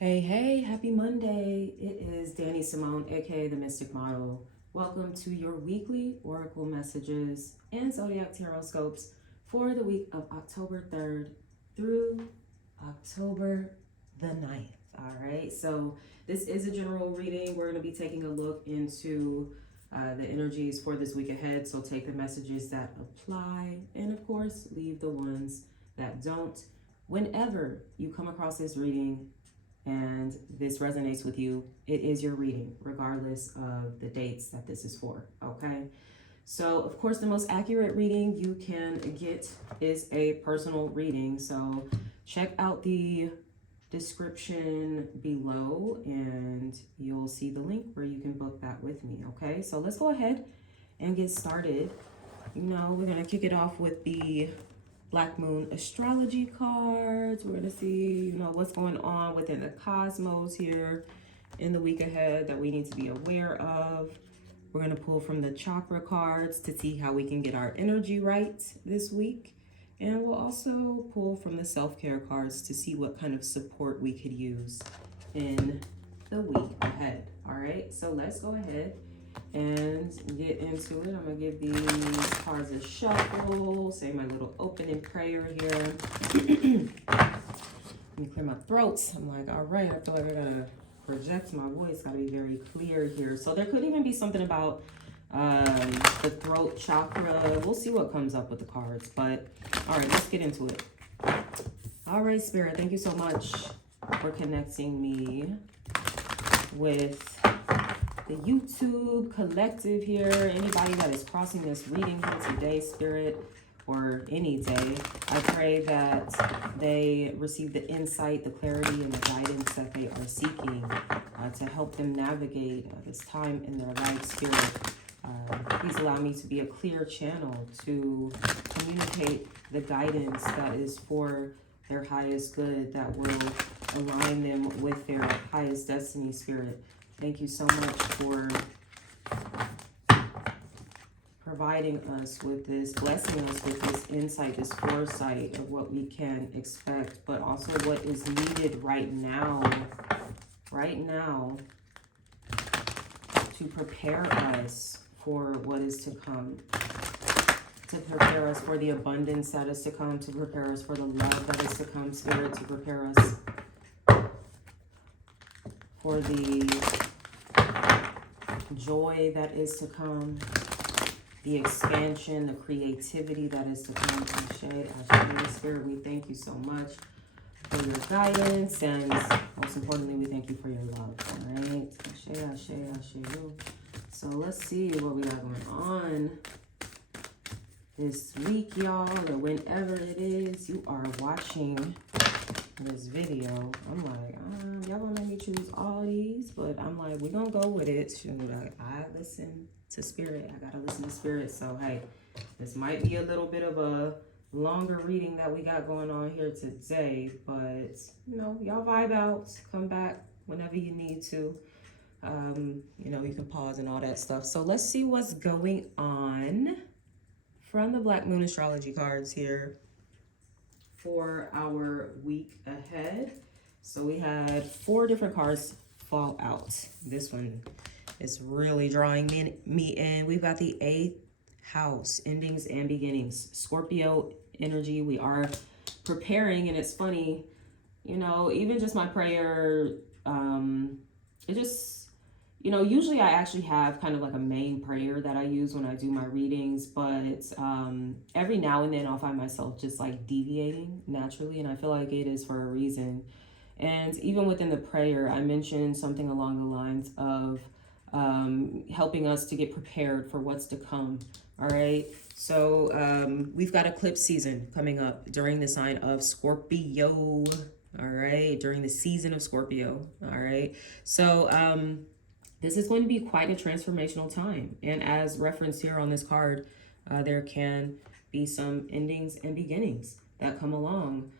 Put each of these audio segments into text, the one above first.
Hey, happy Monday. It is Danny Simone, aka the Mystic Model. Welcome to your weekly Oracle messages and Zodiac Tarotscopes for the week of October 3rd through October the 9th. All right, so this is a general reading. We're going to be taking a look into the energies for this week ahead. So take the messages that apply and, of course, leave the ones that don't. Whenever you come across this reading, and this resonates with you, it is your reading, regardless of the dates that this is for, okay? So, of course, the most accurate reading you can get is a personal reading. So check out the description below and you'll see the link where you can book that with me, okay? So let's go ahead and get started. We're gonna kick it off with the Black Moon astrology cards. We're going to see, what's going on within the cosmos here in the week ahead that we need to be aware of. We're going to pull from the Chakra cards to see how we can get our energy right this week. And we'll also pull from the self-care cards to see what kind of support we could use in the week ahead. All right, so let's go ahead and get into it. I'm gonna give these cards a shuffle, say my little opening prayer here. Let me clear my throat. I'm like, all right, I feel like I gotta project my voice, gotta be very clear here. So there could even be something about the throat chakra. We'll see what comes up with the cards, but all right, let's get into it. All right, Spirit, thank you so much for connecting me with the YouTube collective here. Anybody that is crossing this reading here today, Spirit, or any day, I pray that they receive the insight, the clarity, and the guidance that they are seeking to help them navigate this time in their life, Spirit. Please allow me to be a clear channel to communicate the guidance that is for their highest good, that will align them with their highest destiny, Spirit. Thank you so much for providing us with this, blessing us with this insight, this foresight of what we can expect, but also what is needed right now, to prepare us for what is to come, to prepare us for the abundance that is to come, to prepare us for the love that is to come, Spirit, to prepare us for the joy that is to come, the expansion, the creativity that is to come. Ashe, Spirit, we thank you so much for your guidance, and most importantly, we thank you for your love. All right, Ashe. So let's see what we got going on this week, y'all, or whenever it is you are watching this video. I'm like, y'all gonna make me choose all these, but I'm like, we're gonna go with it. I listen to Spirit. I gotta listen to Spirit. So hey, this might be a little bit of a longer reading that we got going on here today, but y'all vibe out, come back whenever you need to. You can pause and all that stuff. So let's see what's going on from the Black Moon astrology cards here for our week ahead. So we had 4 different cards fall out. This one is really drawing me in. We've got the 8th house, endings and beginnings. Scorpio energy, we are preparing, and it's funny, even just my prayer, it just, usually I actually have kind of like a main prayer that I use when I do my readings, but every now and then I'll find myself just like deviating naturally, and I feel like it is for a reason. And even within the prayer, I mentioned something along the lines of helping us to get prepared for what's to come. All right, so we've got eclipse season coming up during the sign of Scorpio. All right, during the season of Scorpio. All right, so this is going to be quite a transformational time. And as referenced here on this card, there can be some endings and beginnings that come along,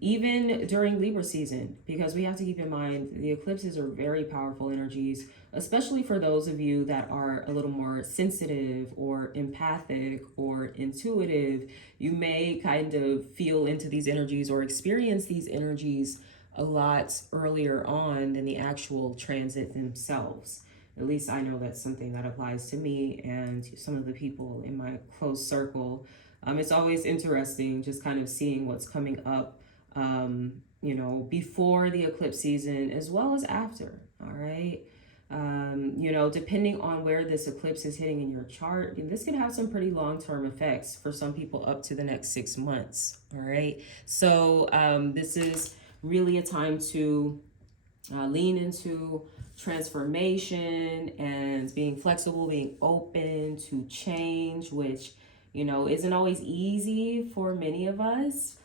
even during Libra season, because we have to keep in mind the eclipses are very powerful energies, especially for those of you that are a little more sensitive or empathic or intuitive. You may kind of feel into these energies or experience these energies a lot earlier on than the actual transit themselves. At least I know that's something that applies to me and some of the people in my close circle. It's always interesting just kind of seeing what's coming up, before the eclipse season as well as after. All right. Depending on where this eclipse is hitting in your chart, this could have some pretty long-term effects for some people up to the next 6 months. All right. So this is really a time to lean into transformation and being flexible, being open to change, which, isn't always easy for many of us,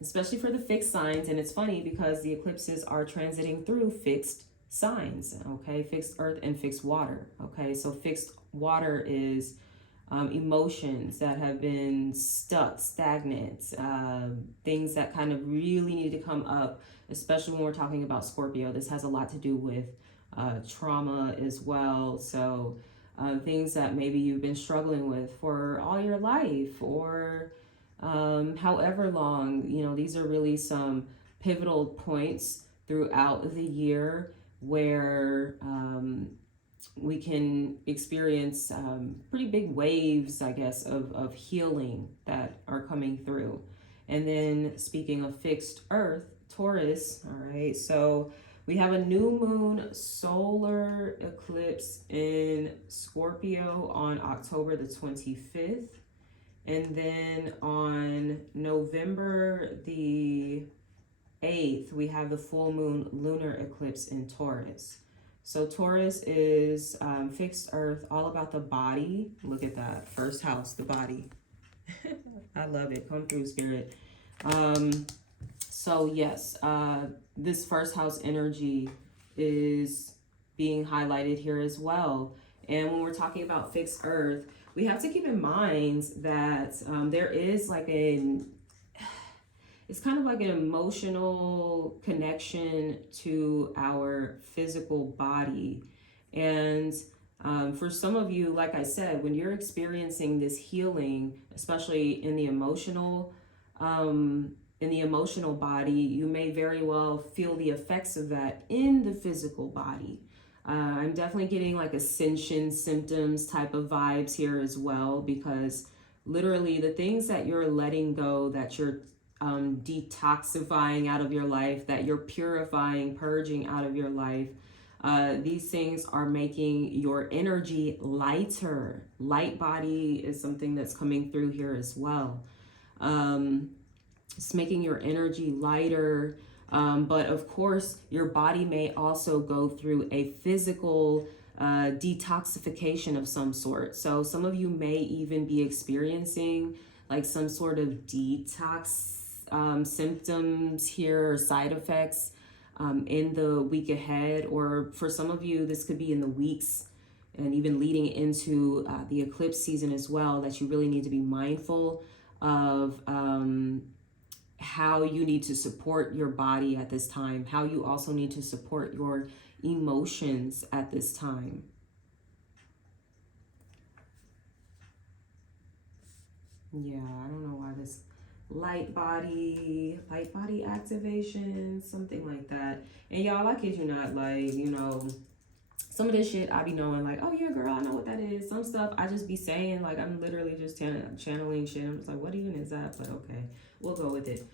especially for the fixed signs. And it's funny because the eclipses are transiting through fixed signs, okay? Fixed earth and fixed water, okay? So fixed water is emotions that have been stuck, stagnant, things that kind of really need to come up, especially when we're talking about Scorpio. This has a lot to do with trauma as well. So things that maybe you've been struggling with for all your life or however long, these are really some pivotal points throughout the year where we can experience pretty big waves, I guess, of healing that are coming through. And then speaking of fixed earth, Taurus, all right, so we have a new moon solar eclipse in Scorpio on October the 25th. And then on November the 8th, we have the full moon lunar eclipse in Taurus. So Taurus is fixed earth, all about the body. Look at that. First house, the body. I love it. Come through, spirit. So yes, this first house energy is being highlighted here as well. And when we're talking about fixed earth, we have to keep in mind that there is it's kind of like an emotional connection to our physical body. And for some of you, like I said, when you're experiencing this healing, especially in the emotional body, you may very well feel the effects of that in the physical body. I'm definitely getting like ascension symptoms type of vibes here as well, because literally the things that you're letting go, that you're detoxifying out of your life, that you're purifying, purging out of your life, these things are making your energy lighter. Light body is something that's coming through here as well. It's making your energy lighter. But of course, your body may also go through a physical detoxification of some sort. So some of you may even be experiencing like some sort of detox symptoms here, or side effects in the week ahead. Or for some of you, this could be in the weeks and even leading into the eclipse season as well, that you really need to be mindful of how you need to support your body at this time, how you also need to support your emotions at this time. Yeah, I don't know why this light body activation, something like that. And y'all, I kid you not, like, some of this shit I be knowing, like, oh yeah, girl, I know what that is. Some stuff I just be saying, like, I'm literally just channeling shit. I'm just like, what even is that? But okay, we'll go with it.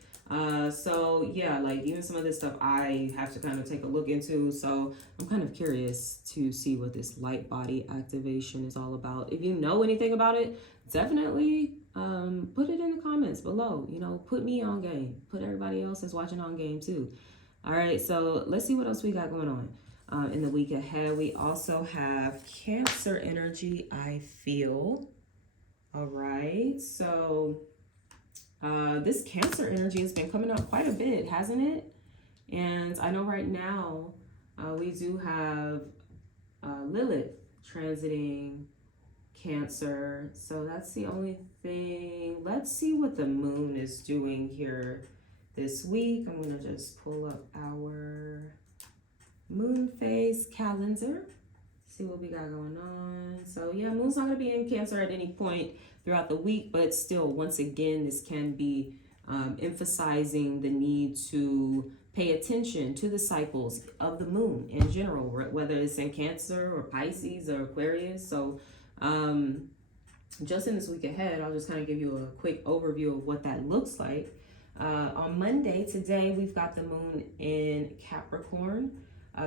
So yeah, like even some of this stuff I have to kind of take a look into. So I'm kind of curious to see what this light body activation is all about. If you know anything about it, definitely put it in the comments below. Put me on game. Put everybody else that's watching on game too. All right, so let's see what else we got going on. In the week ahead, we also have Cancer energy, I feel. All right, so this Cancer energy has been coming up quite a bit, hasn't it? And I know right now we do have Lilith transiting Cancer. So that's the only thing. Let's see what the moon is doing here this week. I'm going to just pull up our moon phase calendar, see what we got going on. So yeah, moon's not going to be in Cancer at any point throughout the week, but still, once again, this can be emphasizing the need to Pay attention to the cycles of the moon in general, whether it's in Cancer or Pisces or Aquarius. So just in this week ahead, I'll just kind of give you a quick overview of what that looks like. On Monday, today, we've got the moon in Capricorn.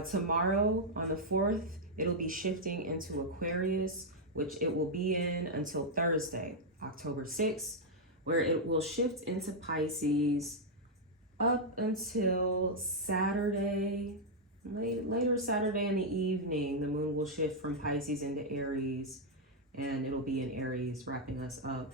Tomorrow, on the 4th, it'll be shifting into Aquarius, which it will be in until Thursday, October 6th, where it will shift into Pisces up until Saturday, later Saturday in the evening. The moon will shift from Pisces into Aries, and it'll be in Aries, wrapping us up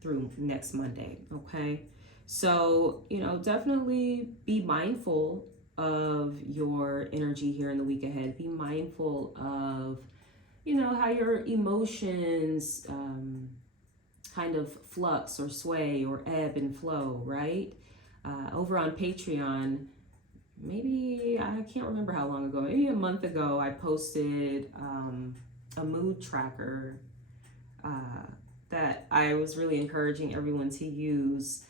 through next Monday, okay? So, definitely be mindful of your energy here in the week ahead. Be mindful of, how your emotions kind of flux or sway or ebb and flow, right? Over on Patreon, maybe, I can't remember how long ago, maybe a month ago, I posted a mood tracker that I was really encouraging everyone to use.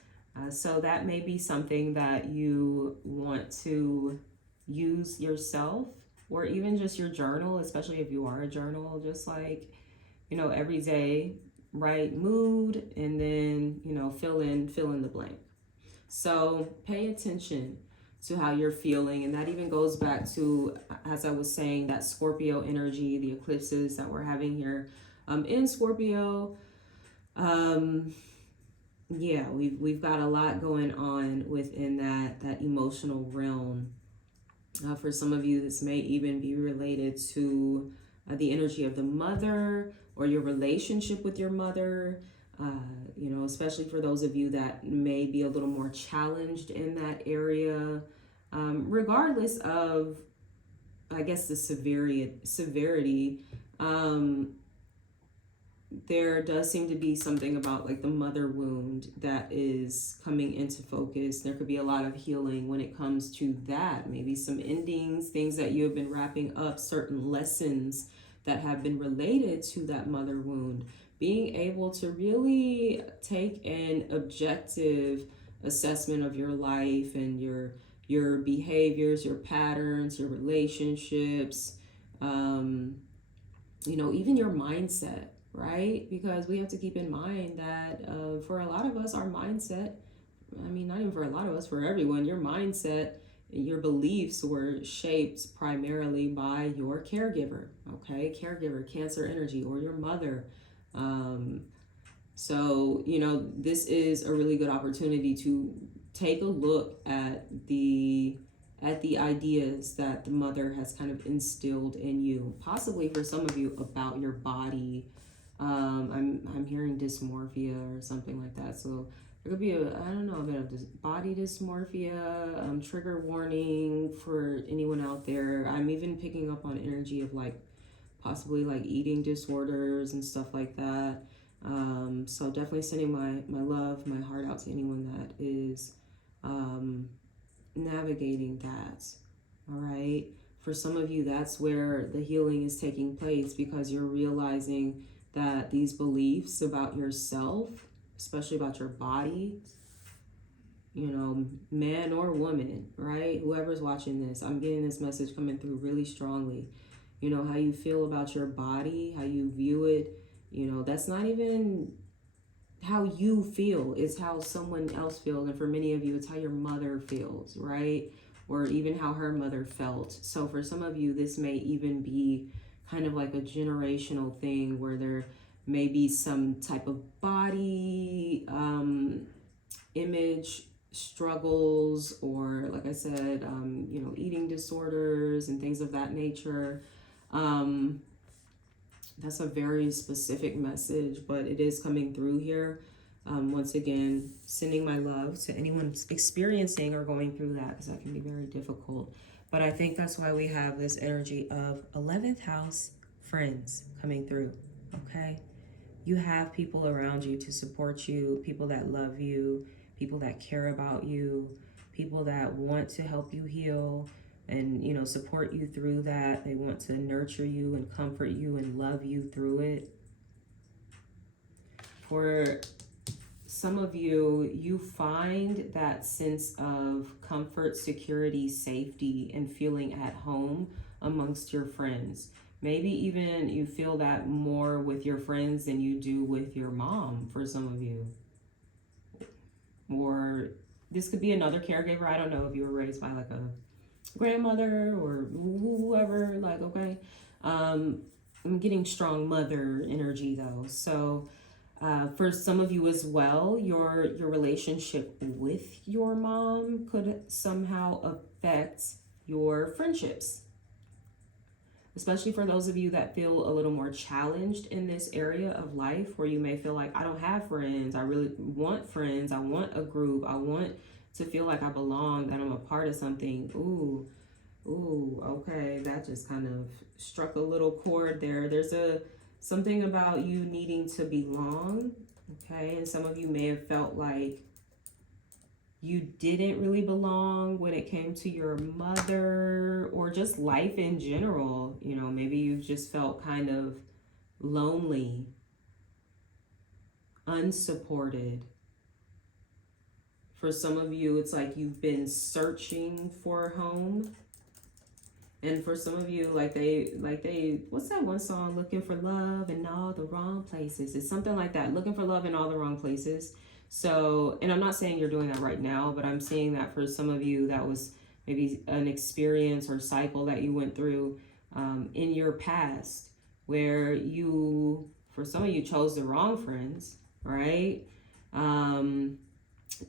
So that may be something that you want to use yourself, or even just your journal, especially if you are a journal, just like, every day, write mood and then, fill in the blank. So pay attention to how you're feeling. And that even goes back to, as I was saying, that Scorpio energy, the eclipses that we're having here in Scorpio. Yeah, we've got a lot going on within that emotional realm. For some of you, this may even be related to the energy of the mother or your relationship with your mother. Especially for those of you that may be a little more challenged in that area, regardless of, I guess, the severity. There does seem to be something about like the mother wound that is coming into focus. There could be a lot of healing when it comes to that. Maybe some endings, things that you have been wrapping up, certain lessons that have been related to that mother wound. Being able to really take an objective assessment of your life and your behaviors, your patterns, your relationships, even your mindset. Right? Because we have to keep in mind that for a lot of us, our mindset, not even for a lot of us, for everyone, your mindset, your beliefs were shaped primarily by your caregiver, okay? Caregiver, Cancer energy, or your mother. So, this is a really good opportunity to take a look at the ideas that the mother has kind of instilled in you, possibly for some of you about your body. I'm hearing dysmorphia or something like that. So there could be a bit of body dysmorphia, trigger warning for anyone out there. I'm even picking up on energy of like possibly like eating disorders and stuff like that. So definitely sending my love, my heart out to anyone that is navigating that. All right. For some of you, that's where the healing is taking place, because you're realizing that these beliefs about yourself, especially about your body, man or woman, right? Whoever's watching this, I'm getting this message coming through really strongly. How you feel about your body, how you view it, that's not even how you feel, it's how someone else feels. And for many of you, it's how your mother feels, right? Or even how her mother felt. So for some of you, this may even be kind of like a generational thing where there may be some type of body image struggles, or like I said, eating disorders and things of that nature. That's a very specific message, but it is coming through here. Once again, sending my love to anyone experiencing or going through that, because that can be very difficult. But I think that's why we have this energy of 11th house friends coming through, okay? You have people around you to support you, people that love you, people that care about you, people that want to help you heal and, support you through that. They want to nurture you and comfort you and love you through it. For some of you, you find that sense of comfort, security, safety, and feeling at home amongst your friends. Maybe even you feel that more with your friends than you do with your mom for some of you. Or this could be another caregiver. I don't know if you were raised by like a grandmother or whoever, like, okay. I'm getting strong mother energy though. So for some of you as well, your relationship with your mom could somehow affect your friendships, especially for those of you that feel a little more challenged in this area of life, where you may feel like, I don't have friends, I really want friends, I want a group, I want to feel like I belong, that I'm a part of something. Ooh, okay, that just kind of struck a little chord there. There's something about you needing to belong, okay? And some of you may have felt like you didn't really belong when it came to your mother, or just life in general. You know, maybe you've just felt kind of lonely, unsupported. For some of you, it's like you've been searching for a home. And for some of you, like they, what's that one song? Looking for love in all the wrong places. It's something like that. Looking for love in all the wrong places. So, and I'm not saying you're doing that right now, but I'm seeing that for some of you, that was maybe an experience or cycle that you went through in your past, where you, for some of you, chose the wrong friends, right?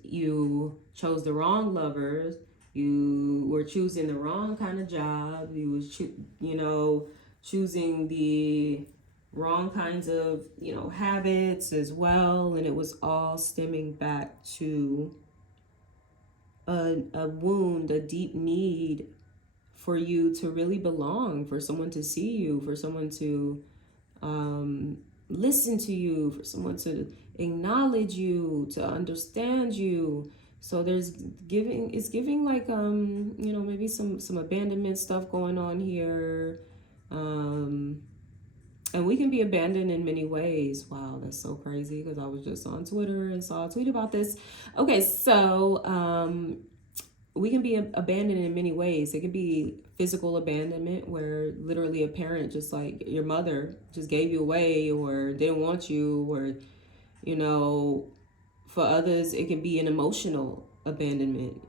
You chose the wrong lovers. You were choosing the wrong kind of job. You was, choosing the wrong kinds of, habits as well. And it was all stemming back to a wound, a deep need for you to really belong, for someone to see you, for someone to listen to you, for someone to acknowledge you, to understand you. So it's giving like maybe some abandonment stuff going on here. And we can be abandoned in many ways. Wow, that's so crazy, because I was just on Twitter and saw a tweet about this. Okay, so we can be abandoned in many ways. It can be physical abandonment, where literally a parent, just like your mother, just gave you away or didn't want you, or, for others, it can be an emotional abandonment,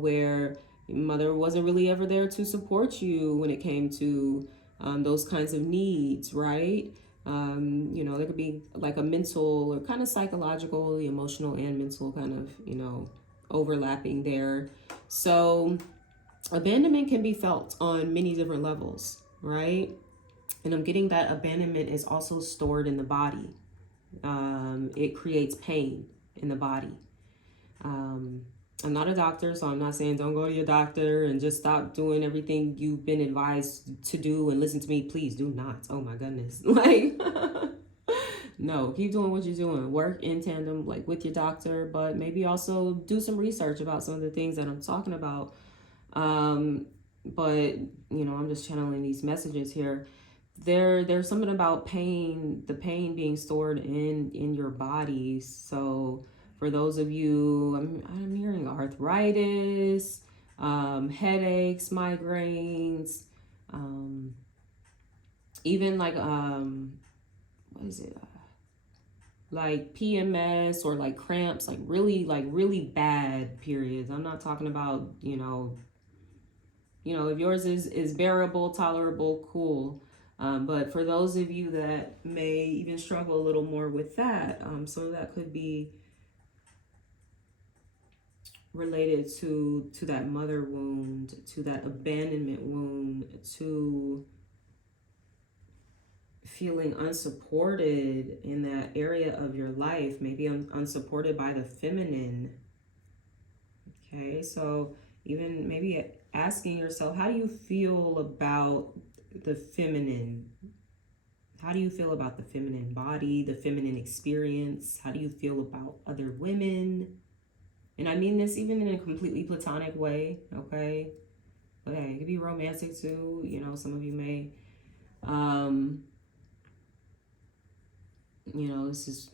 where your mother wasn't really ever there to support you when it came to those kinds of needs, right? There could be like a mental or kind of psychological, emotional and mental kind of, overlapping there. So abandonment can be felt on many different levels, right? And I'm getting that abandonment is also stored in the body. It creates pain in the body. I'm not a doctor, so I'm not saying don't go to your doctor and just stop doing everything you've been advised to do and listen to me. Please do not. Oh my goodness. Like, no, keep doing what you're doing. Work in tandem, like with your doctor, but maybe also do some research about some of the things that I'm talking about. But, I'm just channeling these messages here. There's something about pain, the pain being stored in your body. So for those of you, I'm hearing arthritis, headaches, migraines, even like what is it? Like PMS, or like cramps, like really bad periods. I'm not talking about, if yours is bearable, tolerable, cool. But for those of you that may even struggle a little more with that, some of that could be related to that mother wound, to that abandonment wound, to feeling unsupported in that area of your life, maybe unsupported by the feminine. Okay, so even maybe asking yourself, how do you feel about the feminine? How do you feel about the feminine body, the feminine experience? How do you feel about other women? And I mean this even in a completely platonic way, okay? But hey, it could be romantic too. Some of you may, this is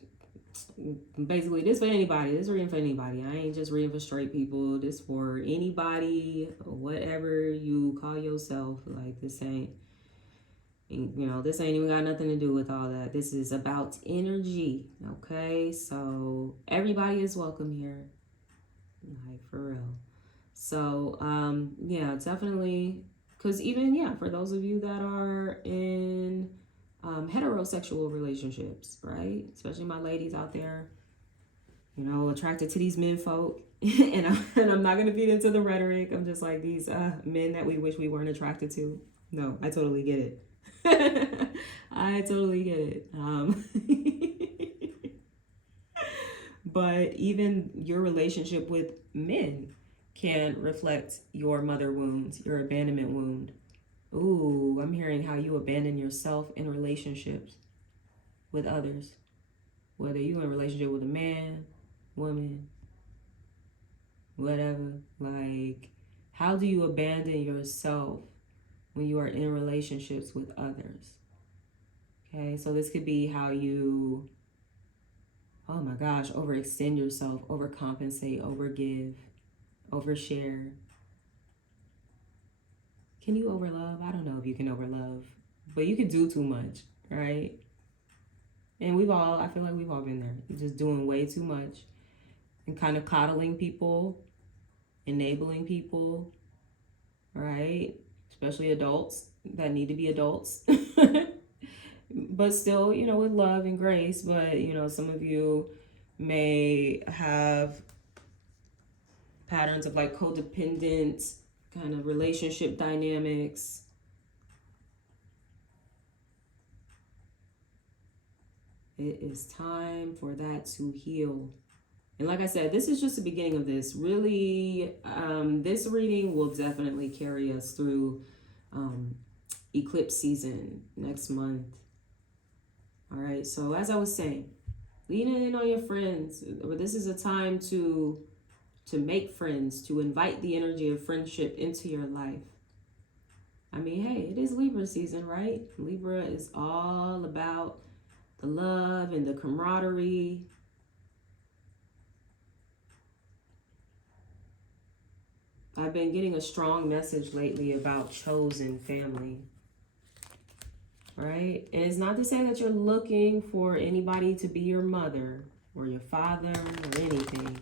basically, this for anybody. This reading for anybody. I ain't just reading for straight people. This for anybody, whatever you call yourself. Like, this ain't, you know, this ain't even got nothing to do with all that. This is about energy, okay? So everybody is welcome here, like, for real. So yeah, definitely, because even, yeah, for those of you that are in heterosexual relationships, right? Especially my ladies out there, you know, attracted to these men folk. and I'm not going to feed into the rhetoric. I'm just like, these men that we wish we weren't attracted to. No, I totally get it. I totally get it. But even your relationship with men can reflect your mother wound, your abandonment wound. Ooh, I'm hearing how you abandon yourself in relationships with others. Whether you're in a relationship with a man, woman, whatever. Like, how do you abandon yourself when you are in relationships with others? Okay, so this could be how you, oh my gosh, overextend yourself, overcompensate, overgive, overshare. Can you overlove? I don't know if you can overlove, but you can do too much, right? And I feel like we've all been there. You're just doing way too much and kind of coddling people, enabling people, right? Especially adults that need to be adults. But still, you know, with love and grace. But, you know, some of you may have patterns of like codependent kind of relationship dynamics. It is time for that to heal. And like I said, this is just the beginning of this. Really, this reading will definitely carry us through eclipse season next month. All right, so as I was saying, lean in on your friends. This is a time to make friends, to invite the energy of friendship into your life. I mean, hey, it is Libra season, right? Libra is all about the love and the camaraderie. I've been getting a strong message lately about chosen family, right? And it's not to say that you're looking for anybody to be your mother or your father or anything.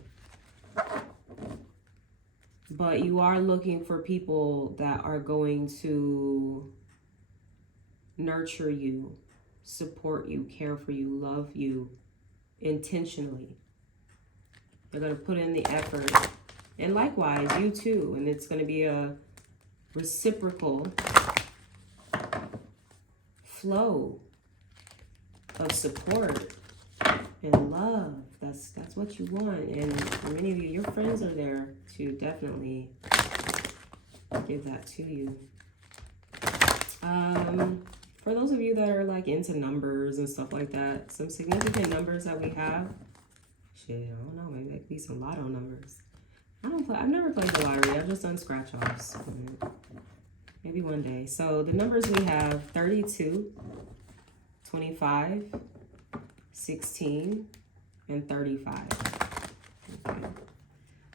But you are looking for people that are going to nurture you, support you, care for you, love you intentionally. They're going to put in the effort. And likewise, you too. And it's going to be a reciprocal flow of support and love. That's what you want. And for many of you, your friends are there to definitely give that to you. For those of you that are like into numbers and stuff like that, some significant numbers that we have. Shit, I don't know. Maybe there could be some lotto numbers. I've never played the lottery. I've just done scratch-offs. Maybe one day. So the numbers we have: 32, 25, 16, and 35. Okay.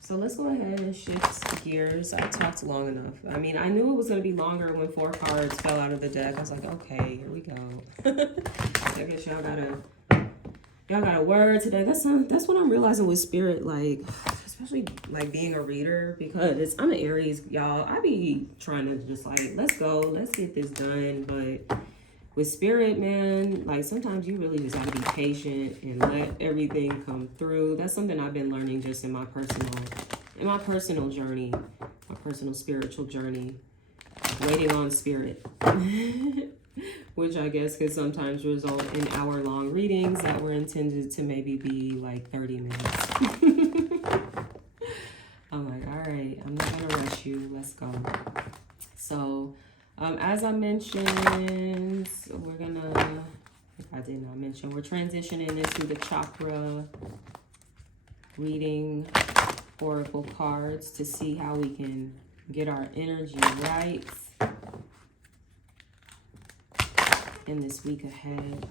So let's go ahead and shift gears. I talked long enough. I mean, I knew it was going to be longer when 4 cards fell out of the deck. I was like, okay, here we go. I guess y'all got a word today. That's what I'm realizing with spirit, like, especially like being a reader, because I'm an Aries, y'all. I be trying to just like, let's go, let's get this done. But with spirit, man, like sometimes you really just have to be patient and let everything come through. That's something I've been learning just in my personal journey, my personal spiritual journey, waiting on spirit. Which I guess could sometimes result in hour-long readings that were intended to maybe be like 30 minutes. I'm like, all right, I'm not gonna rush you. Let's go. So, as I mentioned, we're transitioning into the chakra reading oracle cards to see how we can get our energy right in this week ahead.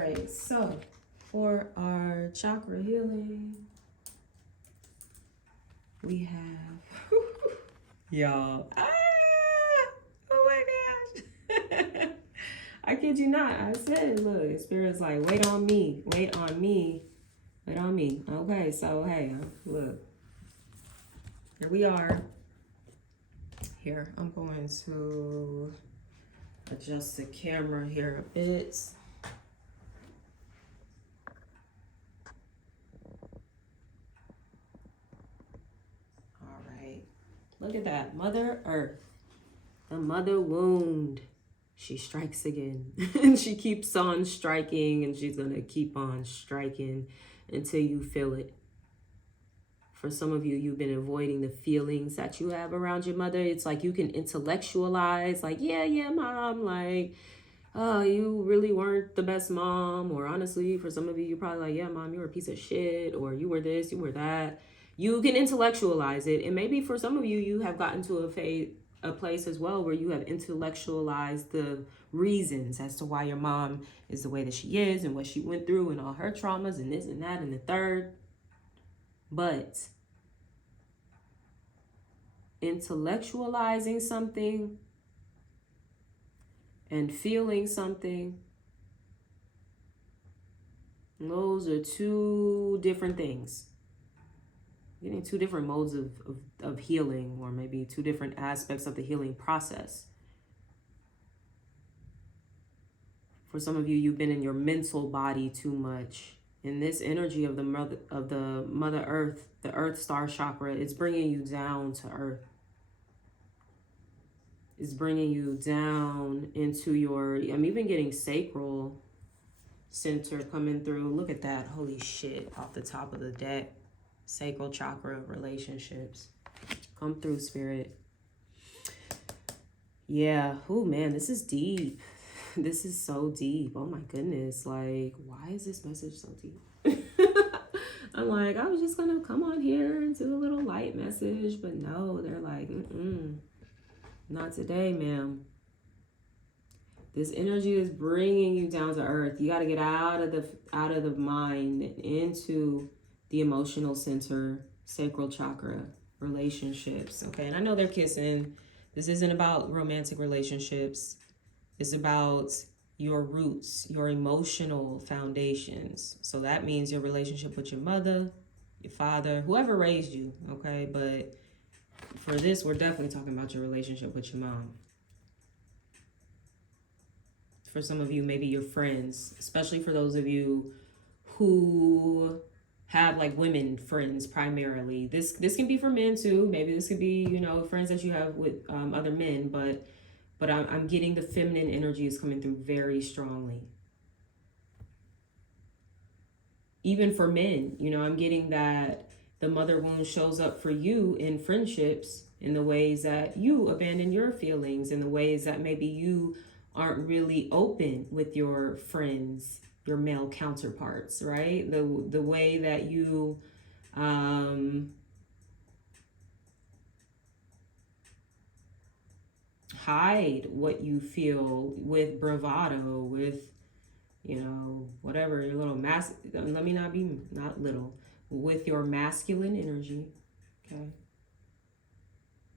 right, so for our chakra healing, we have, y'all, oh my gosh. I kid you not, I said, look, Spirit's like, wait on me, wait on me, wait on me. Okay, so hey, look, here we are. Here, I'm going to adjust the camera here a bit. All right, look at that, Mother Earth, the mother wound. She strikes again, and she keeps on striking, and she's gonna keep on striking until you feel it. For some of you, you've been avoiding the feelings that you have around your mother. It's like you can intellectualize, like, yeah, mom, like, oh, you really weren't the best mom. Or honestly, for some of you, you're probably like, yeah, mom, you were a piece of shit. Or you were this, you were that. You can intellectualize it. And maybe for some of you, you have gotten to a place as well where you have intellectualized the reasons as to why your mom is the way that she is and what she went through and all her traumas and this and that and the third. But intellectualizing something and feeling something, those are two different things. Getting two different modes of healing, or maybe two different aspects of the healing process. For some of you, you've been in your mental body too much. And this energy of the Mother Earth, the Earth Star Chakra, it's bringing you down to Earth. It's bringing you down into your, I'm even getting sacral center coming through. Look at that. Holy shit. Off the top of the deck. Sacral chakra, relationships. Come through, Spirit. Yeah. Oh, man, this is deep. This is so deep. Oh my goodness. Like, why is this message so deep? I'm like, I was just gonna come on here and do a little light message, but no, they're like, not today, ma'am. This energy is bringing you down to earth. You got to get out of the mind and into the emotional center, sacral chakra, relationships. Okay, and I know they're kissing. This isn't about romantic relationships. It's about your roots, your emotional foundations. So that means your relationship with your mother, your father, whoever raised you, okay? But for this, we're definitely talking about your relationship with your mom. For some of you, maybe your friends, especially for those of you who have like women friends primarily. This can be for men too. Maybe this could be, you know, friends that you have with other men, but I'm getting the feminine energy is coming through very strongly. Even for men, you know, I'm getting that the mother wound shows up for you in friendships, in the ways that you abandon your feelings, in the ways that maybe you aren't really open with your friends, your male counterparts, right? The way that you hide what you feel with bravado, with, you know, whatever, your little let me not be, not little, with your masculine energy, okay?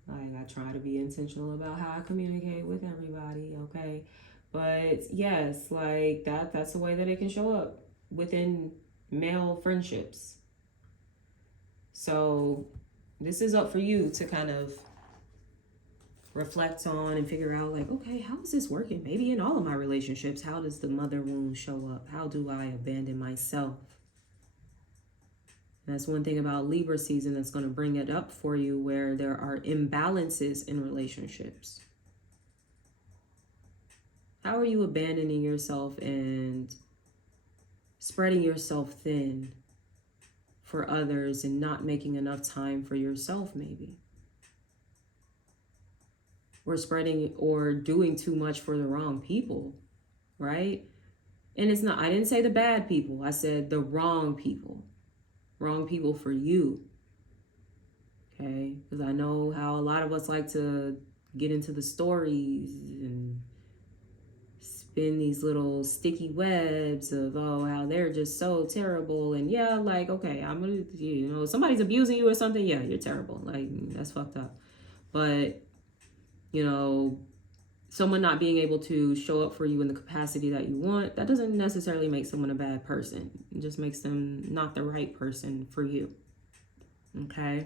Like, I try to be intentional about how I communicate with everybody, okay? But yes, like that's the way that it can show up within male friendships. So this is up for you to kind of reflect on and figure out, like, okay, how is this working? Maybe in all of my relationships, how does the mother wound show up? How do I abandon myself? That's one thing about Libra season that's going to bring it up for you, where there are imbalances in relationships. How are you abandoning yourself and spreading yourself thin for others and not making enough time for yourself, maybe? Or spreading or doing too much for the wrong people, right? And it's not, I didn't say the bad people. I said the wrong people. Wrong people for you. Okay? Because I know how a lot of us like to get into the stories and spin these little sticky webs of, oh, how they're just so terrible. And yeah, like, okay, I'm gonna, you know, somebody's abusing you or something. Yeah, you're terrible. Like, that's fucked up. But, you know, someone not being able to show up for you in the capacity that you want, that doesn't necessarily make someone a bad person. It just makes them not the right person for you. Okay?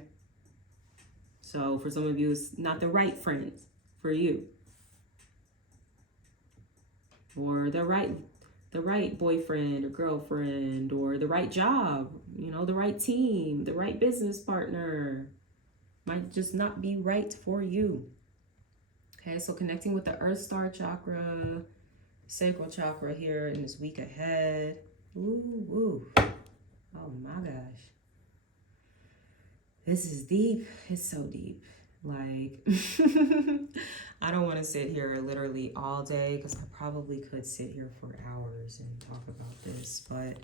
So for some of you, it's not the right friends for you. Or the right boyfriend or girlfriend, or the right job, you know, the right team, the right business partner might just not be right for you. Okay, so connecting with the Earth Star Chakra, Sacral Chakra here in this week ahead. Ooh. Oh my gosh. This is deep. It's so deep. Like, I don't want to sit here literally all day, because I probably could sit here for hours and talk about this, but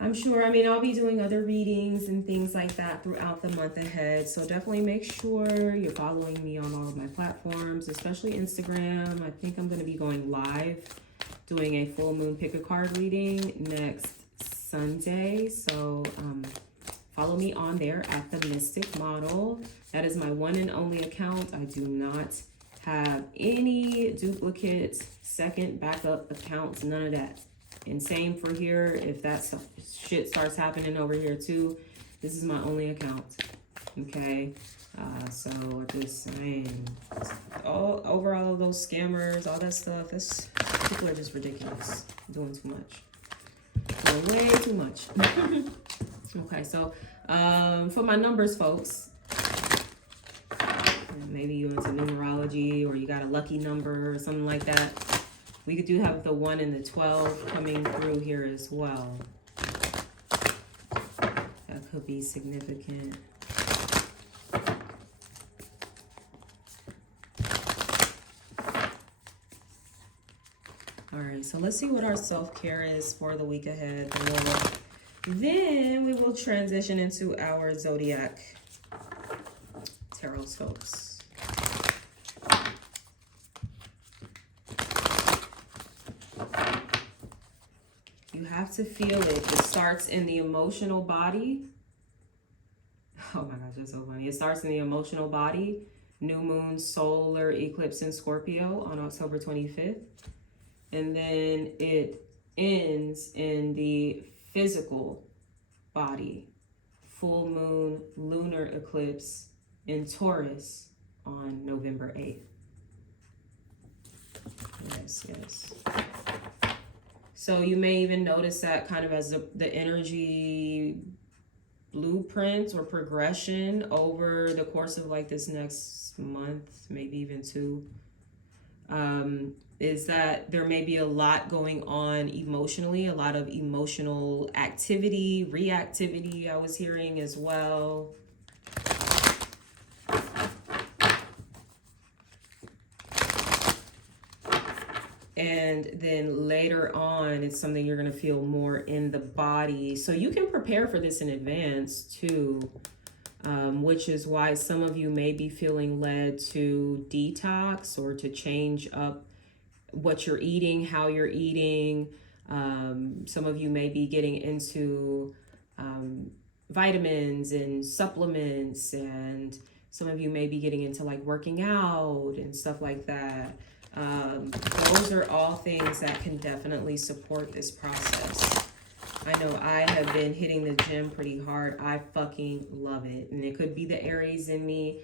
I'm sure, I mean, I'll be doing other readings and things like that throughout the month ahead. So definitely make sure you're following me on all of my platforms, especially Instagram. I think I'm going to be going live doing a full moon pick a card reading next Sunday. So follow me on there at The Mystic Model. That is my one and only account. I do not have any duplicates, second backup accounts, none of that. And same for here. If that shit starts happening over here too, this is my only account. Okay. So over all of those scammers, all that stuff, people are just ridiculous. Doing too much. Doing way too much. Okay, so for my numbers, folks, maybe you're into numerology or you got a lucky number or something like that. We do have the 1 and the 12 coming through here as well. That could be significant. All right, so let's see what our self-care is for the week ahead. Then we will transition into our Zodiac Tarotscopes. You have to feel it. It starts in the emotional body. Oh my gosh, that's so funny. It starts in the emotional body. New moon, solar eclipse in Scorpio on October 25th. And then it ends in the physical body. Full moon, lunar eclipse in Taurus on November 8th. Yes. So you may even notice that kind of as the energy blueprint or progression over the course of like this next month, maybe even 2, is that there may be a lot going on emotionally, a lot of emotional activity, reactivity I was hearing as well. And then later on, it's something you're going to feel more in the body. So you can prepare for this in advance too, which is why some of you may be feeling led to detox or to change up what you're eating, how you're eating. Some of you may be getting into vitamins and supplements, and some of you may be getting into like working out and stuff like that. Those are all things that can definitely support this process. I know I have been hitting the gym pretty hard. I fucking love it. And it could be the Aries in me.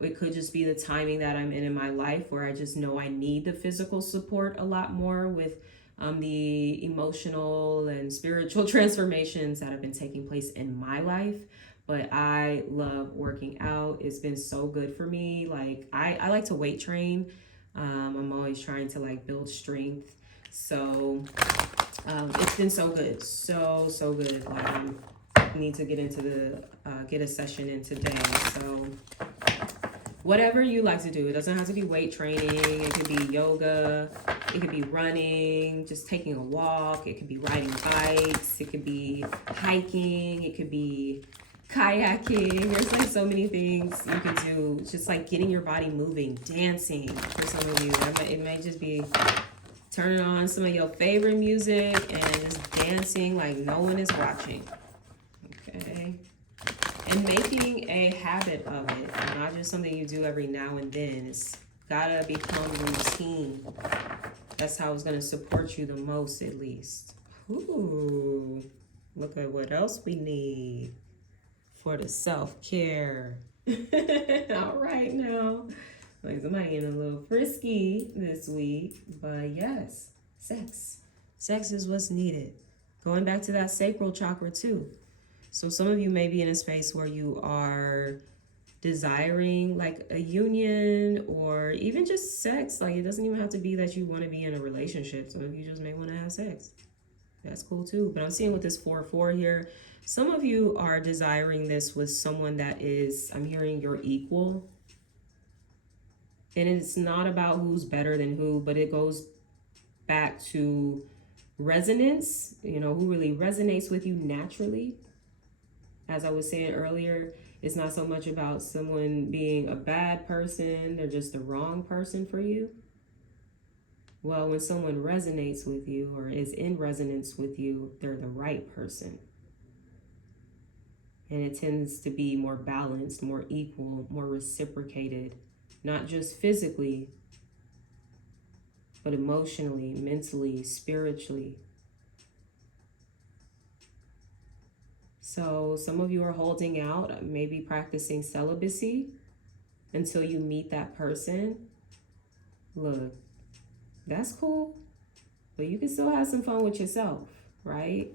It could just be the timing that I'm in my life, where I just know I need the physical support a lot more with the emotional and spiritual transformations that have been taking place in my life. But I love working out. It's been so good for me. Like I like to weight train. I'm always trying to like build strength. So it's been so good. So good. Like I need to get into get a session in today. So whatever you like to do. It doesn't have to be weight training. It could be yoga. It could be running, just taking a walk. It could be riding bikes. It could be hiking. It could be kayaking. There's like so many things you can do. Just like getting your body moving, dancing for some of you. It may just be Turning on some of your favorite music and just dancing like no one is watching. Okay. And making a habit of it, not just something you do every now and then. It's gotta become routine. That's how it's gonna support you the most, at least. Ooh, look at what else we need for the self-care. All right now. Like somebody getting a little frisky this week, but yes, sex. Sex is what's needed. Going back to that sacral chakra too. So some of you may be in a space where you are desiring like a union or even just sex. Like it doesn't even have to be that you want to be in a relationship. Some of you just may want to have sex. That's cool too. But I'm seeing with this 4-4 here, some of you are desiring this with someone that is, I'm hearing, your equal. And it's not about who's better than who, but it goes back to resonance, you know, who really resonates with you naturally. As I was saying earlier, it's not so much about someone being a bad person, they're just the wrong person for you. Well, when someone resonates with you or is in resonance with you, they're the right person. And it tends to be more balanced, more equal, more reciprocated, not just physically, but emotionally, mentally, spiritually. So some of you are holding out, maybe practicing celibacy until you meet that person. Look, that's cool, but you can still have some fun with yourself, right?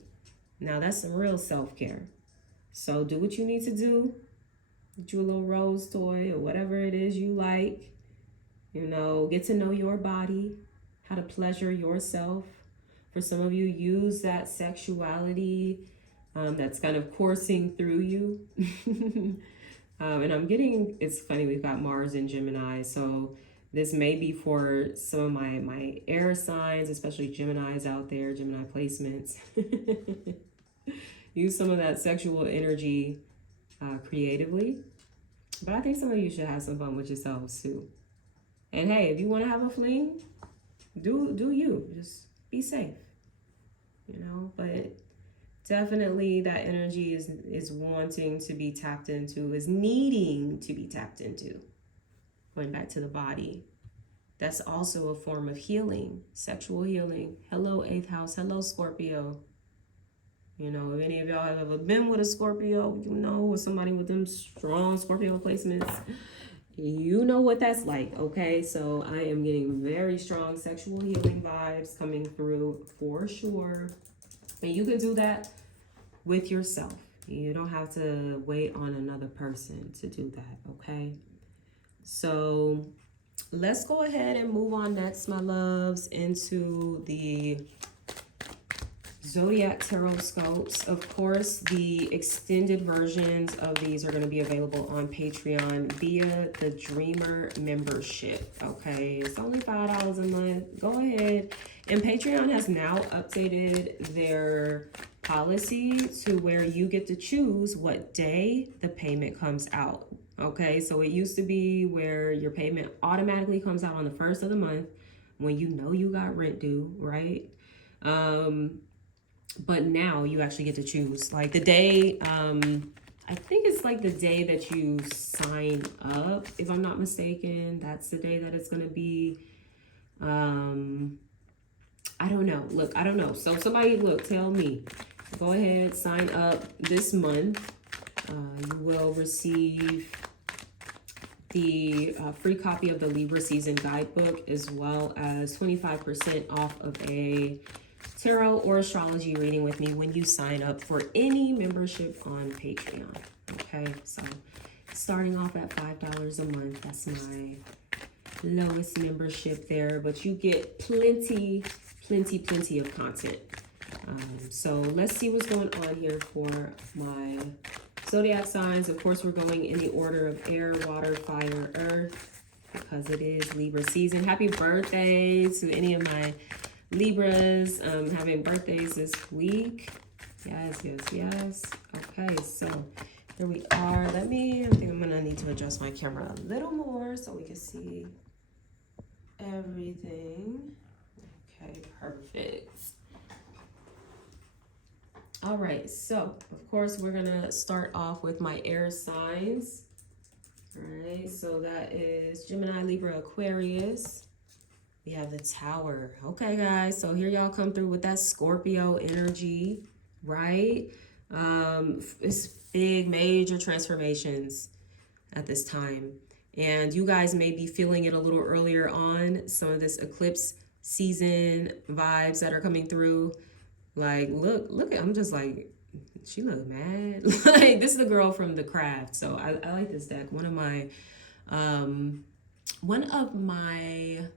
Now that's some real self-care. So do what you need to do. Get you a little rose toy or whatever it is you like. You know, get to know your body, how to pleasure yourself. For some of you, use that sexuality that's kind of coursing through you. And I'm getting, it's funny, we've got Mars in Gemini, so this may be for some of my air signs, especially Geminis out there, Gemini placements. Use some of that sexual energy creatively. But I think some of you should have some fun with yourselves too. And hey, if you want to have a fling, do you. Just be safe, you know? But definitely that energy is wanting to be tapped into, is needing to be tapped into. Going back to the body. That's also a form of healing, sexual healing. Hello, 8th house. Hello, Scorpio. You know, if any of y'all have ever been with a Scorpio, you know, with somebody with them strong Scorpio placements, you know what that's like, okay? So I am getting very strong sexual healing vibes coming through for sure. And you can do that with yourself. You don't have to wait on another person to do that, okay? So let's go ahead and move on next, my loves, into the Zodiac Tarotscopes. Of course, the extended versions of these are going to be available on Patreon via the Dreamer membership. Okay, it's only $5 a month. Go ahead. And Patreon has now updated their policy to where you get to choose what day the payment comes out. Okay, so it used to be where your payment automatically comes out on the 1st of the month when you know you got rent due, right? But now you actually get to choose like the day, I think it's like the day that you sign up, if I'm not mistaken. That's the day that it's going to be. I don't know. Look, I don't know. So somebody, look, tell me. Go ahead, sign up this month. You will receive the free copy of the Libra season guidebook, as well as 25% off of a tarot or astrology reading with me when you sign up for any membership on Patreon. Okay, so starting off at $5 a month, that's my lowest membership there, but you get plenty of content. So let's see what's going on here for my zodiac signs. Of course, we're going in the order of air, water, fire, earth, because it is Libra season. Happy birthday to any of my Libras having birthdays this week. Yes. Okay, so here we are. I think I'm gonna need to adjust my camera a little more so we can see everything. Okay, perfect. All right, so of course we're gonna start off with my air signs. All right, so that is Gemini, Libra, Aquarius. We have the Tower. Okay, guys, so here y'all come through with that Scorpio energy, right? It's big, major transformations at this time. And you guys may be feeling it a little earlier on, some of this eclipse season vibes that are coming through. Like, look, I'm just like, she look mad. Like, this is the girl from The Craft. So I like this deck. One of my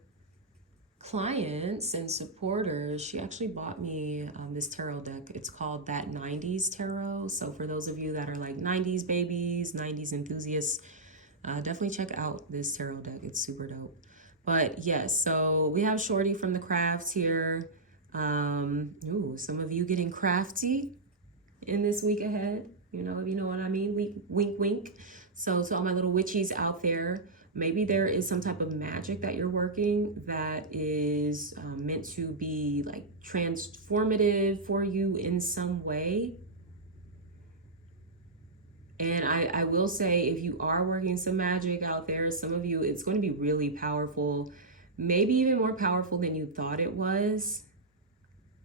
clients and supporters, she actually bought me this tarot deck. It's called That 90s Tarot. So for those of you that are like 90s babies, 90s enthusiasts, definitely check out this tarot deck. It's super dope. But yes, so we have Shorty from The Craft here. Some of you getting crafty in this week ahead, you know, if you know what I mean. Wink, wink. So to all my little witchies out there, maybe there is some type of magic that you're working that is meant to be like transformative for you in some way. And I will say, if you are working some magic out there, some of you, it's going to be really powerful, maybe even more powerful than you thought it was.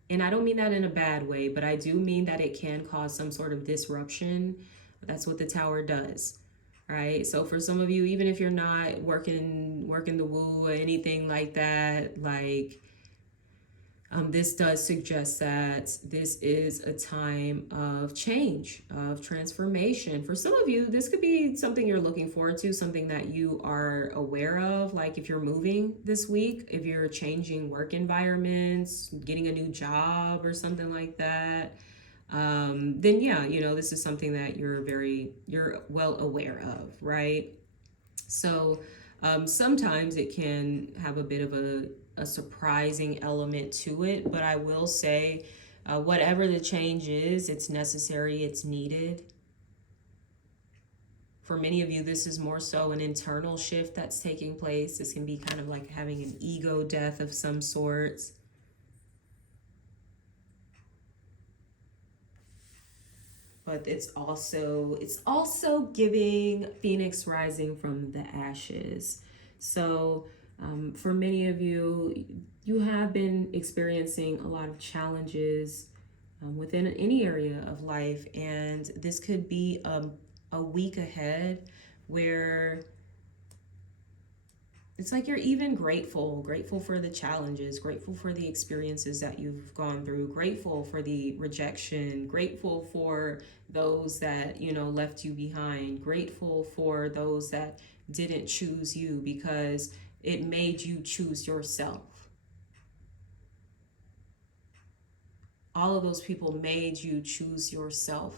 And I don't mean that in a bad way, but I do mean that it can cause some sort of disruption. That's what the Tower does, right? So for some of you, even if you're not working the woo or anything like that, like this does suggest that this is a time of change, of transformation. For some of you, this could be something you're looking forward to, something that you are aware of. Like if you're moving this week, if you're changing work environments, getting a new job or something like that, then yeah, you know, this is something that you're well aware of, right? So sometimes it can have a bit of a surprising element to it, but I will say whatever the change is, it's necessary, it's needed. For many of you, this is more so an internal shift that's taking place. This can be kind of like having an ego death of some sorts. But it's also giving Phoenix rising from the ashes. So for many of you, you have been experiencing a lot of challenges within any area of life, and this could be a week ahead where it's like you're even grateful for the challenges, grateful for the experiences that you've gone through, grateful for the rejection, grateful for those that, you know, left you behind, grateful for those that didn't choose you because it made you choose yourself. All of those people made you choose yourself,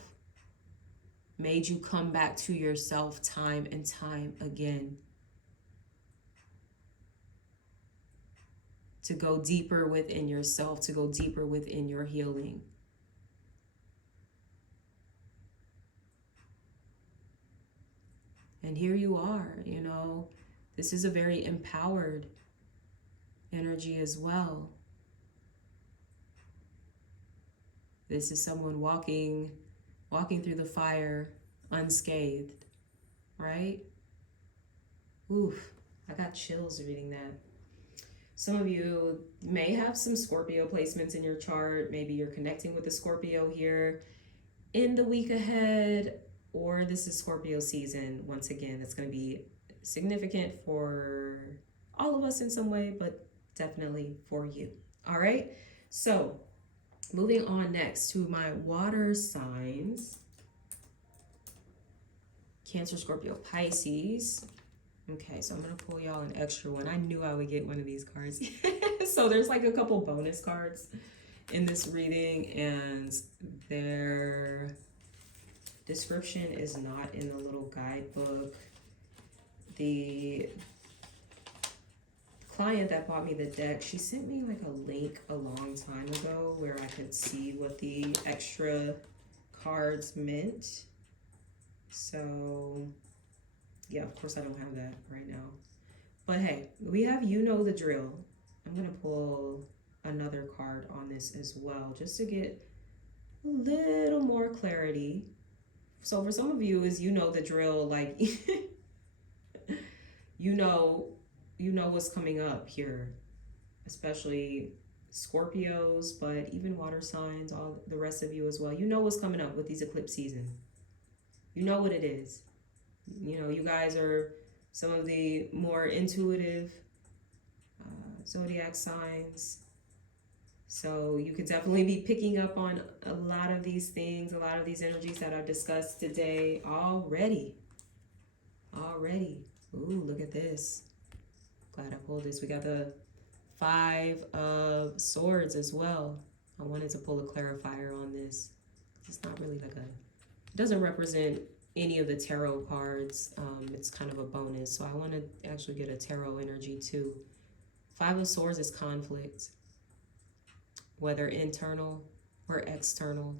made you come back to yourself time and time again. To go deeper within yourself, to go deeper within your healing. And here you are, you know, this is a very empowered energy as well. This is someone walking through the fire unscathed, right? Oof, I got chills reading that. Some of you may have some Scorpio placements in your chart. Maybe you're connecting with a Scorpio here in the week ahead, or this is Scorpio season. Once again, it's going to be significant for all of us in some way, but definitely for you. All right, so moving on next to my water signs. Cancer, Scorpio, Pisces. Okay, so I'm going to pull y'all an extra one. I knew I would get one of these cards. So there's like a couple bonus cards in this reading, and their description is not in the little guidebook. The client that bought me the deck, she sent me like a link a long time ago where I could see what the extra cards meant. So yeah, of course I don't have that right now. But hey, we have You Know the Drill. I'm going to pull another card on this as well, just to get a little more clarity. So for some of you, is you know the drill, like you know what's coming up here, especially Scorpios, but even water signs, all the rest of you as well. You know what's coming up with these eclipse season. You know what it is. You know, you guys are some of the more intuitive zodiac signs. So you could definitely be picking up on a lot of these things, a lot of these energies that I've discussed today already. Ooh, look at this. Glad I pulled this. We got the 5 of Swords as well. I wanted to pull a clarifier on this. It's not really like it doesn't represent any of the tarot cards. It's kind of a bonus. So I want to actually get a tarot energy too. 5 of Swords is conflict, whether internal or external.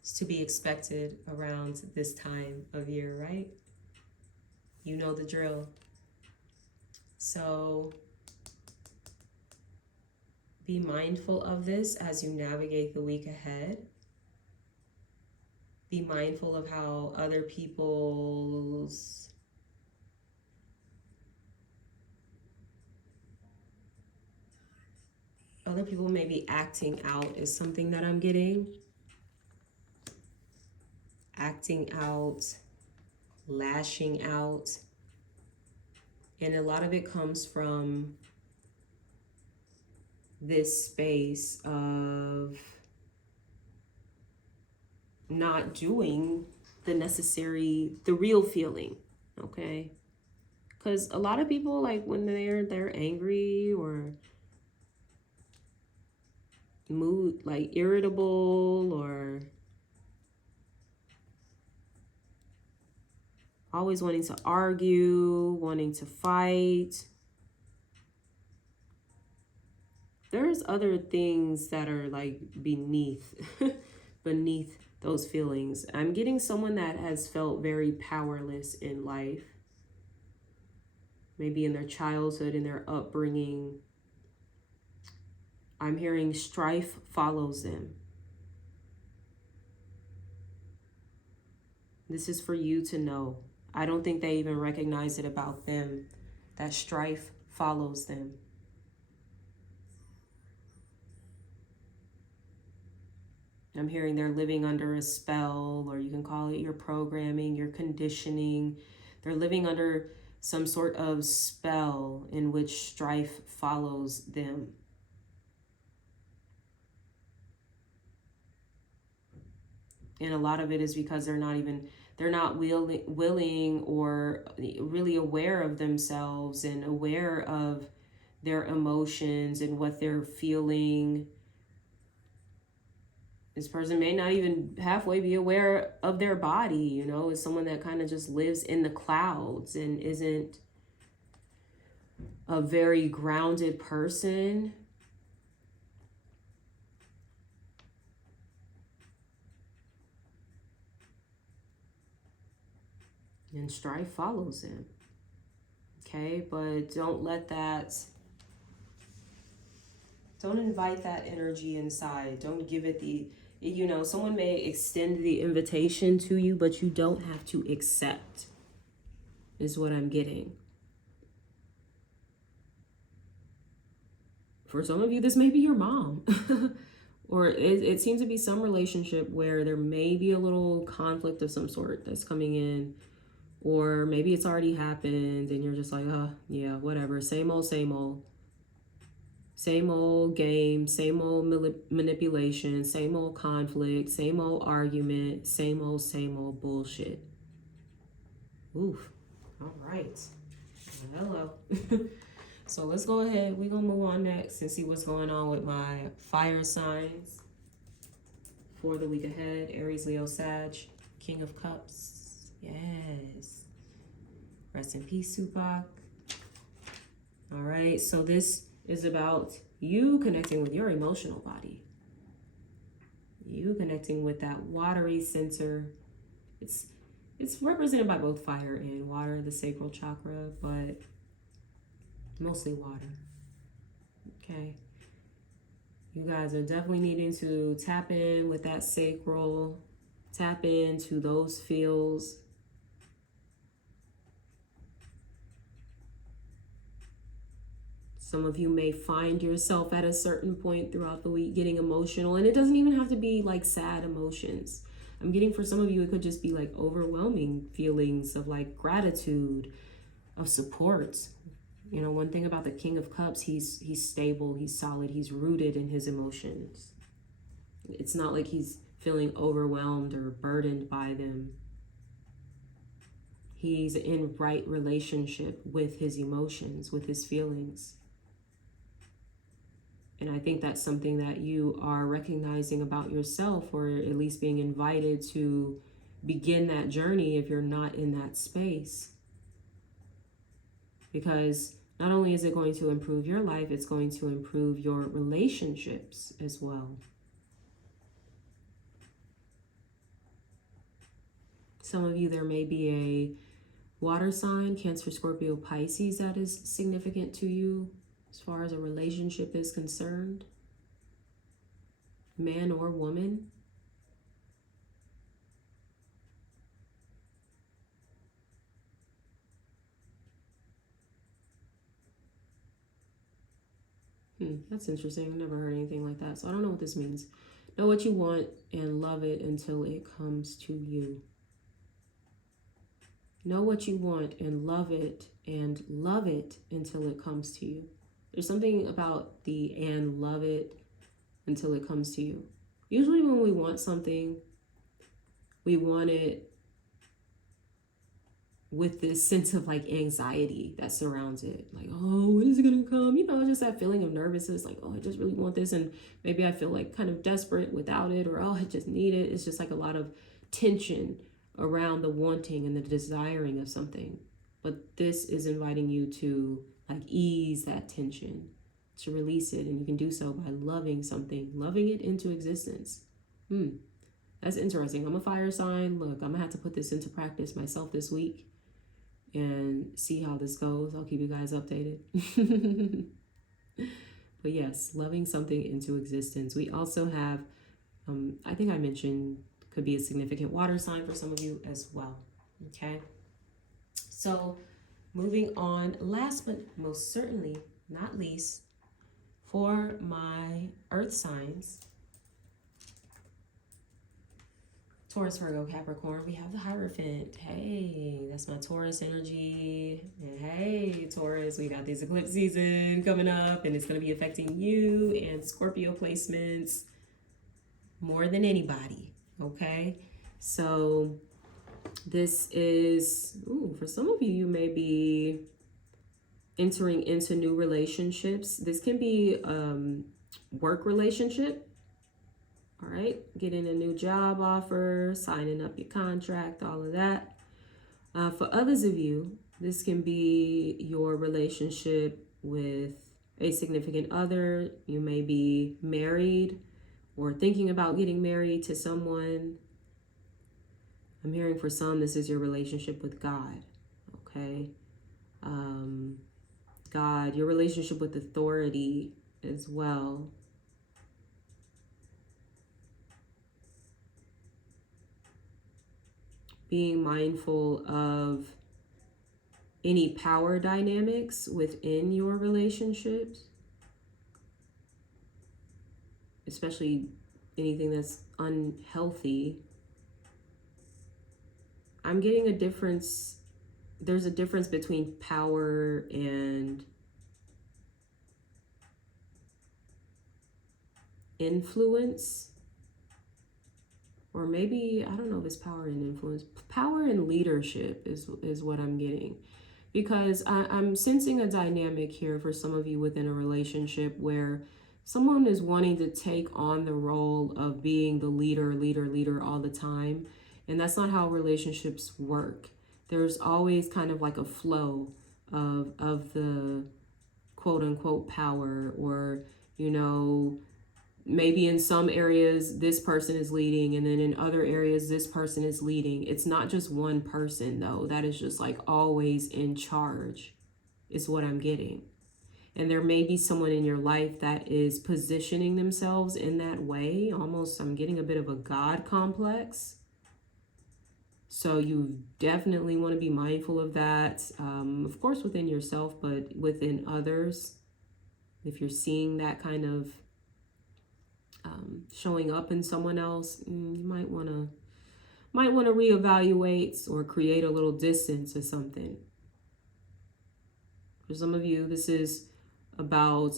It's to be expected around this time of year, right? You know the drill. So be mindful of this as you navigate the week ahead. Be mindful of how other people may be acting out is something that I'm getting. Acting out, lashing out. And a lot of it comes from this space of not doing the real feeling, okay? Because a lot of people, like when they're angry or mood, like irritable or always wanting to argue, wanting to fight. There's other things that are like beneath those feelings. I'm getting someone that has felt very powerless in life. Maybe in their childhood, in their upbringing. I'm hearing strife follows them. This is for you to know. I don't think they even recognize it about them, that strife follows them. I'm hearing they're living under a spell, or you can call it your programming, your conditioning. They're living under some sort of spell in which strife follows them. And a lot of it is because they're not willing or really aware of themselves and aware of their emotions and what they're feeling. This person may not even halfway be aware of their body, you know, is someone that kind of just lives in the clouds and isn't a very grounded person. And strife follows him. Okay, but don't invite that energy inside. Don't give it someone may extend the invitation to you, but you don't have to accept, is what I'm getting. For some of you, this may be your mom. Or it seems to be some relationship where there may be a little conflict of some sort that's coming in. Or maybe it's already happened and you're just like, yeah, whatever. Same old game, same old manipulation, same old conflict, same old argument, same old bullshit. Oof. All right. Hello. So let's go ahead. We're going to move on next and see what's going on with my fire signs for the week ahead. Aries, Leo, Sag, King of Cups. Yes. Rest in peace, Tupac. All right. So this is about you connecting with your emotional body. You connecting with that watery center. It's represented by both fire and water, the sacral chakra, but mostly water. Okay. You guys are definitely needing to tap in with that sacral, tap into those feels. Some of you may find yourself at a certain point throughout the week getting emotional, and it doesn't even have to be like sad emotions. I'm getting for some of you, it could just be like overwhelming feelings of like gratitude, of support. You know, one thing about the King of Cups, he's stable, he's solid, he's rooted in his emotions. It's not like he's feeling overwhelmed or burdened by them. He's in right relationship with his emotions, with his feelings. And I think that's something that you are recognizing about yourself, or at least being invited to begin that journey if you're not in that space. Because not only is it going to improve your life, it's going to improve your relationships as well. Some of you, there may be a water sign, Cancer, Scorpio, Pisces, that is significant to you as far as a relationship is concerned. Man or woman. That's interesting. I've never heard anything like that, so I don't know what this means. Know what you want and love it until it comes to you. Know what you want and love it until it comes to you. There's something about the "and love it until it comes to you." Usually when we want something, we want it with this sense of like anxiety that surrounds it. Like, oh, when is it gonna come? You know, just that feeling of nervousness, like, oh, I just really want this. And maybe I feel like kind of desperate without it, or, oh, I just need it. It's just like a lot of tension around the wanting and the desiring of something. But this is inviting you to like ease that tension, to release it. And you can do so by loving something, loving it into existence. That's interesting. I'm a fire sign. Look, I'm gonna have to put this into practice myself this week and see how this goes. I'll keep you guys updated. But yes, loving something into existence. We also have, I think I mentioned, could be a significant water sign for some of you as well. Okay. So moving on, last but most certainly not least, for my earth signs, Taurus, Virgo, Capricorn, we have the Hierophant. Hey, that's my Taurus energy. And hey, Taurus, we got this eclipse season coming up, and it's going to be affecting you and Scorpio placements more than anybody, okay? So this is, for some of you, you may be entering into new relationships. This can be work relationship. All right, getting a new job offer, signing up your contract, all of that. For others of you, this can be your relationship with a significant other. You may be married or thinking about getting married to someone. I'm hearing for some, this is your relationship with God, okay? God, your relationship with authority as well. Being mindful of any power dynamics within your relationships, especially anything that's unhealthy. I'm getting a difference. There's a difference between power and influence. Or maybe, I don't know if it's power and influence. Power and leadership is what I'm getting. Because I'm sensing a dynamic here for some of you within a relationship where someone is wanting to take on the role of being the leader all the time. And that's not how relationships work. There's always kind of like a flow of the quote unquote power, or, you know, maybe in some areas this person is leading, and then in other areas this person is leading. It's not just one person though that is just like always in charge, is what I'm getting. And there may be someone in your life that is positioning themselves in that way. Almost, I'm getting a bit of a God complex. So you definitely want to be mindful of that. Of course, within yourself, but within others. If you're seeing that kind of showing up in someone else, you might want to reevaluate or create a little distance or something. For some of you, this is about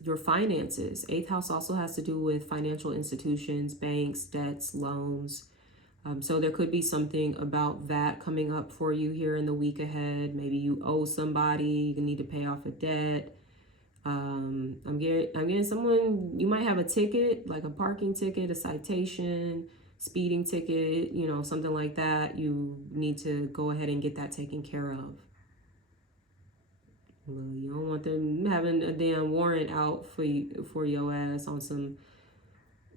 your finances. 8th house also has to do with financial institutions, banks, debts, loans. So there could be something about that coming up for you here in the week ahead. Maybe you owe somebody, you need to pay off a debt. I'm getting someone, you might have a ticket, like a parking ticket, a citation, speeding ticket, you know, something like that. You need to go ahead and get that taken care of. Well, you don't want them having a damn warrant out for you, for your ass on some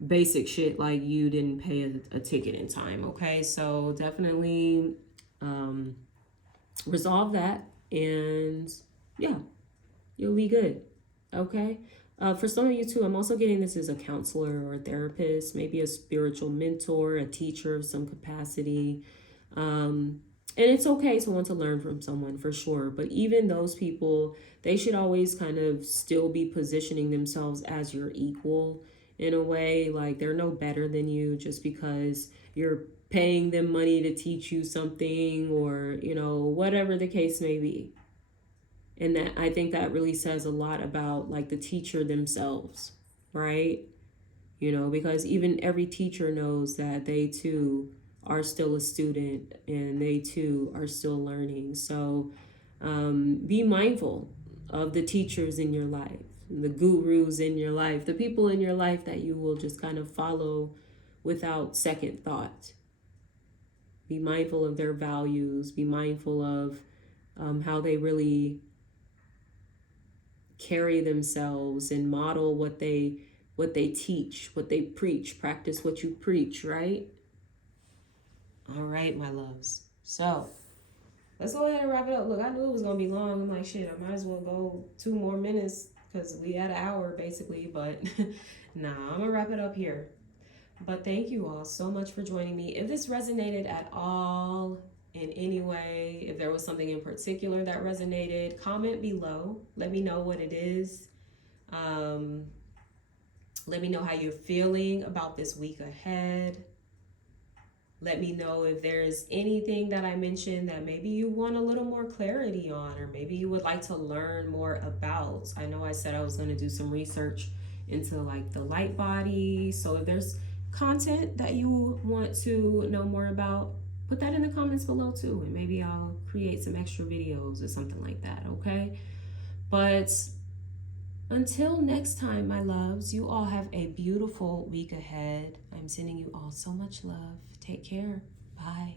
basic shit like you didn't pay a ticket in time. Okay, so definitely resolve that, and yeah, you'll be good. Okay. For some of you too, I'm also getting this as a counselor or a therapist, maybe a spiritual mentor, a teacher of some capacity. And it's okay to want to learn from someone, for sure. But even those people, they should always kind of still be positioning themselves as your equal in a way. Like they're no better than you just because you're paying them money to teach you something, or, you know, whatever the case may be. And that, I think that really says a lot about like the teacher themselves, right? You know, because even every teacher knows that they too are still a student and they too are still learning. So be mindful of the teachers in your life, the gurus in your life, the people in your life that you will just kind of follow without second thought. Be mindful of their values. Be mindful of how they really carry themselves and model what they teach, what they preach. Practice what you preach, right? All right, my loves. So let's go ahead and wrap it up. Look, I knew it was gonna be long. I'm like, shit, I might as well go 2 more minutes because we had an hour basically, but nah, I'm gonna wrap it up here. But thank you all so much for joining me. If this resonated at all in any way, if there was something in particular that resonated, comment below. Let me know what it is. Let me know how you're feeling about this week ahead. Let me know if there's anything that I mentioned that maybe you want a little more clarity on, or maybe you would like to learn more about. I know I said I was going to do some research into like the light body. So if there's content that you want to know more about, put that in the comments below too, and maybe I'll create some extra videos or something like that, okay? But until next time, my loves, you all have a beautiful week ahead. I'm sending you all so much love. Take care. Bye.